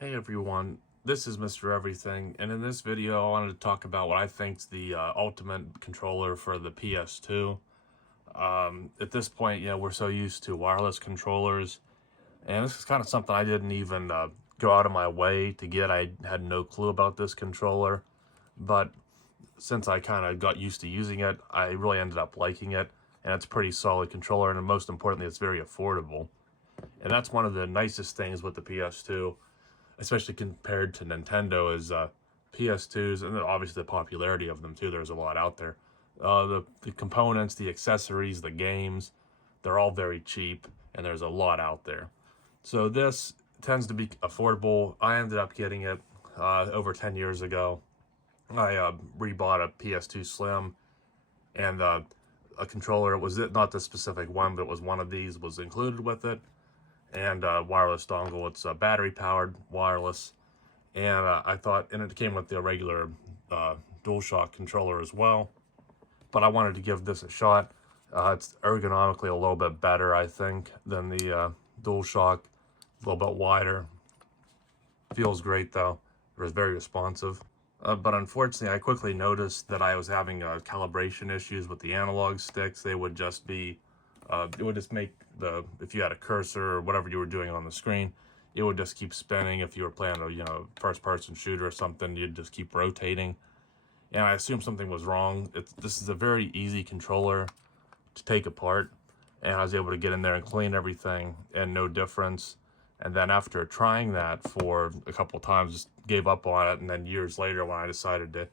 Hey everyone, this is Mr. Everything, and in this video I wanted to talk about what I think's the ultimate controller for the PS2. At this point, we're so used to wireless controllers, and this is kind of something I didn't even go out of my way to get. I had no clue about this controller, but since I kind of got used to using it, I really ended up liking it, and it's a pretty solid controller, and most importantly, it's very affordable. And that's one of the nicest things with the PS2, especially compared to Nintendo, is PS2s, and obviously the popularity of them too. There's a lot out there. The components, the accessories, the games, they're all very cheap, and there's a lot out there. So this tends to be affordable. I ended up getting it over 10 years ago. I rebought a PS2 Slim, and a controller. It was not the specific one, but it was one of these was included with it, and wireless dongle. It's battery powered, wireless, and I thought, and it came with the regular DualShock controller as well. But I wanted to give this a shot. It's ergonomically a little bit better, I think, than the DualShock. A little bit wider. Feels great though. It was very responsive. But unfortunately, I quickly noticed that I was having calibration issues with the analog sticks. They would just be, it would just make if you had a cursor or whatever you were doing on the screen, it would just keep spinning. If you were playing a, first-person shooter or something, you'd just keep rotating. And I assumed something was wrong. This is a very easy controller to take apart, and I was able to get in there and clean everything, and no difference. And then after trying that for a couple times, just gave up on it. And then years later, when I decided to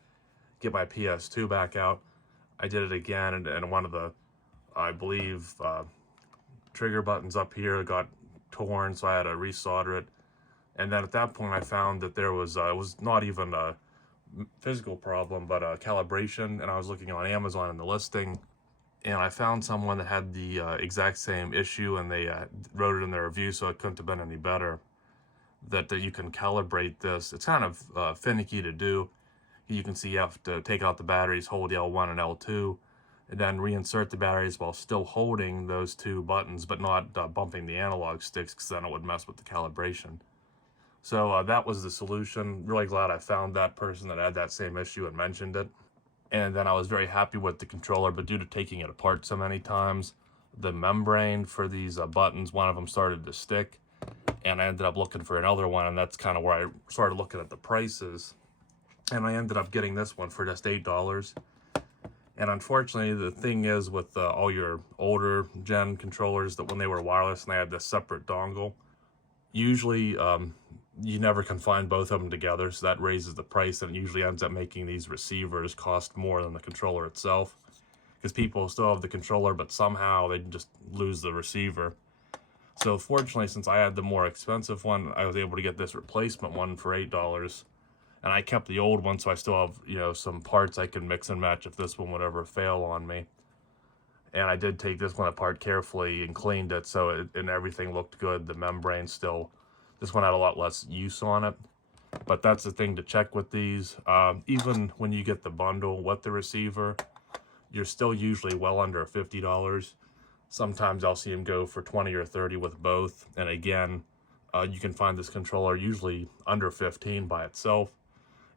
get my PS2 back out, I did it again, and one of the, I believe, trigger buttons up here got torn, so I had to resolder it. And then at that point, I found that there was, it was not even a physical problem, but a calibration. And I was looking on Amazon in the listing, and I found someone that had the exact same issue, and they wrote it in their review, so it couldn't have been any better. That you can calibrate this. It's kind of finicky to do. You can see you have to take out the batteries, hold L1 and L2, and then reinsert the batteries while still holding those two buttons, but not bumping the analog sticks, because then it would mess with the calibration. So that was the solution. Really glad I found that person that had that same issue and mentioned it. And then I was very happy with the controller, but due to taking it apart so many times, the membrane for these buttons, one of them started to stick, and I ended up looking for another one, and that's kind of where I started looking at the prices, and I ended up getting this one for just $8. And unfortunately, the thing is with all your older gen controllers, that when they were wireless and they had this separate dongle, usually you never can find both of them together, so that raises the price, and it usually ends up making these receivers cost more than the controller itself, because people still have the controller, but somehow they just lose the receiver. So fortunately, since I had the more expensive one, I was able to get this replacement one for $8, and I kept the old one, so I still have, some parts I can mix and match if this one would ever fail on me. And I did take this one apart carefully and cleaned it, so and everything looked good. The membrane still, this one had a lot less use on it. But that's the thing to check with these. Even when you get the bundle with the receiver, you're still usually well under $50. Sometimes I'll see them go for 20 or 30 with both. And again, you can find this controller usually under 15 by itself.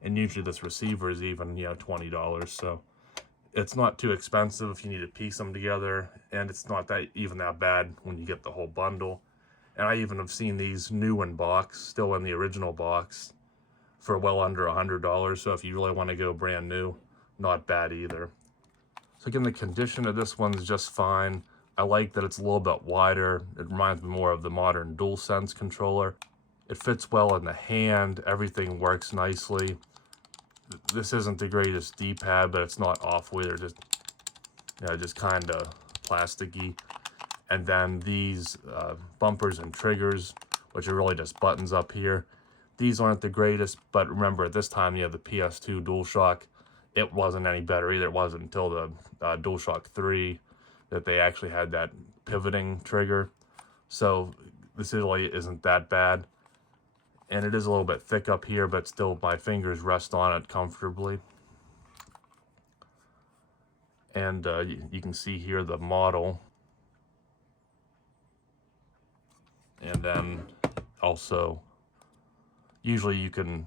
And usually this receiver is even, $20. So it's not too expensive if you need to piece them together, and it's not even that bad when you get the whole bundle. And I even have seen these new in box, still in the original box, for well under $100. So if you really want to go brand new, not bad either. So again, the condition of this one's just fine. I like that it's a little bit wider. It reminds me more of the modern DualSense controller. It fits well in the hand. Everything works nicely. This isn't the greatest D-pad, but it's not awful either. Just kind of plasticky. And then these bumpers and triggers, which are really just buttons up here. These aren't the greatest, but remember at this time you have the PS2 DualShock. It wasn't any better either. It wasn't until the DualShock 3 that they actually had that pivoting trigger. So this really isn't that bad. And it is a little bit thick up here, but still my fingers rest on it comfortably. And you can see here the model. And then also Usually you can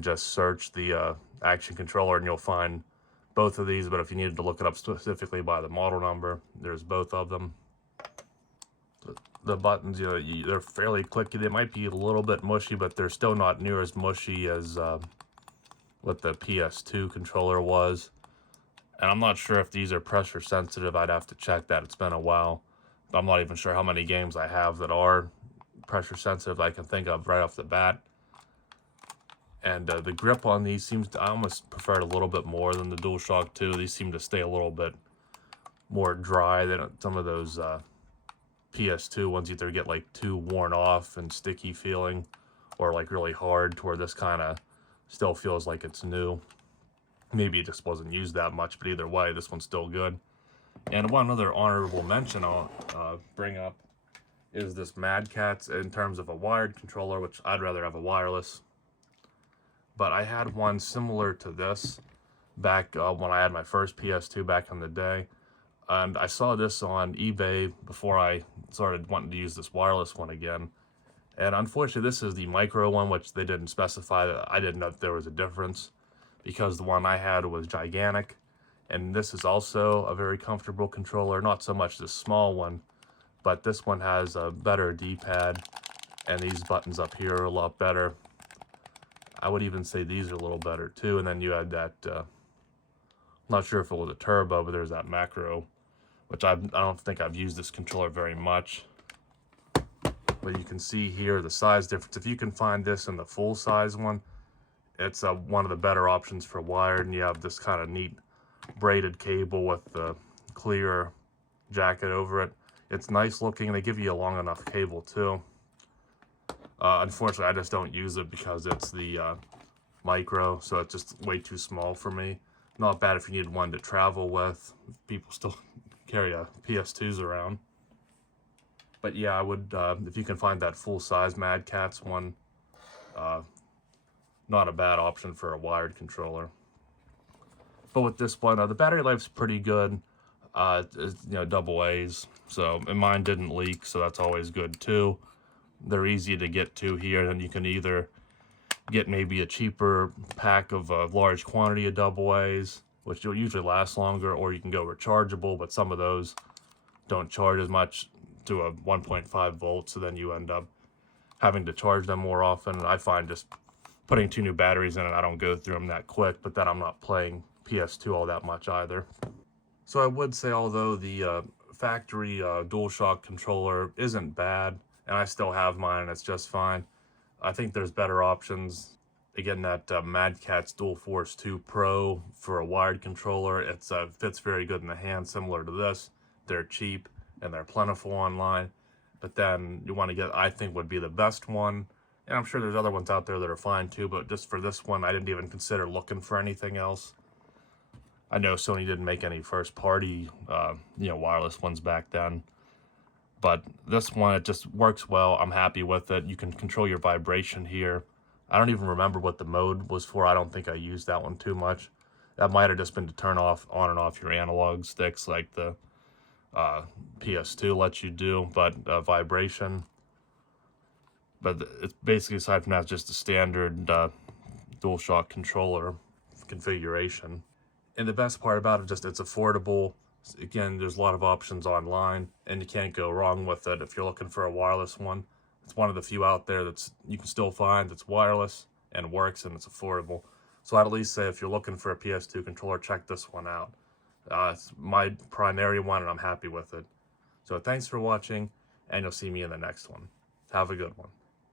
just search the action controller and you'll find both of these, but if you needed to look it up specifically by the model number, there's both of them. The buttons, they're fairly clicky. They might be a little bit mushy, but they're still not near as mushy as what the PS2 controller was. And I'm not sure if these are pressure sensitive. I'd have to check that. It's been a while. I'm not even sure how many games I have that are pressure sensitive I can think of right off the bat. And the grip on these seems to, I almost prefer it a little bit more than the DualShock 2. These seem to stay a little bit more dry than some of those PS2 ones. Either get like too worn off and sticky feeling, or like really hard to where this kind of still feels like it's new. Maybe it just wasn't used that much, but either way, this one's still good. And one other honorable mention I'll bring up is this Mad Catz in terms of a wired controller, which I'd rather have a wireless. But I had one similar to this back when I had my first PS2 back in the day. And I saw this on eBay before I started wanting to use this wireless one again. And unfortunately, this is the micro one, which they didn't specify. I didn't know if there was a difference because the one I had was gigantic. And this is also a very comfortable controller. Not so much this small one, but this one has a better D-pad. And these buttons up here are a lot better. I would even say these are a little better too. And then you had that, I'm not sure if it was a turbo, but there's that macro, which I don't think I've used this controller very much. But you can see here the size difference. If you can find this in the full size one, it's one of the better options for wired. And you have this kind of neat braided cable with the clear jacket over it. It's nice looking. They give you a long enough cable too. Unfortunately, I just don't use it because it's the micro, so it's just way too small for me. Not bad if you need one to travel with. People still carry PS2s around. But yeah, I would, if you can find that full-size Mad Catz one, not a bad option for a wired controller. But with this one, the battery life's pretty good. It's, double A's, so and mine didn't leak, so that's always good too. They're easy to get to here, and you can either get maybe a cheaper pack of a large quantity of double A's, which will usually last longer, or you can go rechargeable, but some of those don't charge as much to a 1.5 volt, so then you end up having to charge them more often. And I find just putting 2 new batteries in it, I don't go through them that quick, but then I'm not playing PS2 all that much either. So I would say, although the factory DualShock controller isn't bad, and I still have mine and it's just fine, I think there's better options. Again, that Mad Catz Dual Force 2 Pro for a wired controller, it fits very good in the hand, similar to this. They're cheap and they're plentiful online. But then you want to get, I think would be the best one, and I'm sure there's other ones out there that are fine too, but just for this one, I didn't even consider looking for anything else. I know Sony didn't make any first party, wireless ones back then. But this one, it just works well. I'm happy with it. You can control your vibration here. I don't even remember what the mode was for. I don't think I used that one too much. That might have just been to turn off, on and off your analog sticks like the PS2 lets you do, but vibration. But it's basically, aside from that, it's just a standard DualShock controller configuration. And the best part about it, it's affordable. Again, there's a lot of options online, and you can't go wrong with it if you're looking for a wireless one. It's one of the few out there that's you can still find that's wireless and works, and it's affordable. So I'd at least say if you're looking for a PS2 controller, check this one out. It's my primary one, and I'm happy with it. So thanks for watching, and you'll see me in the next one. Have a good one.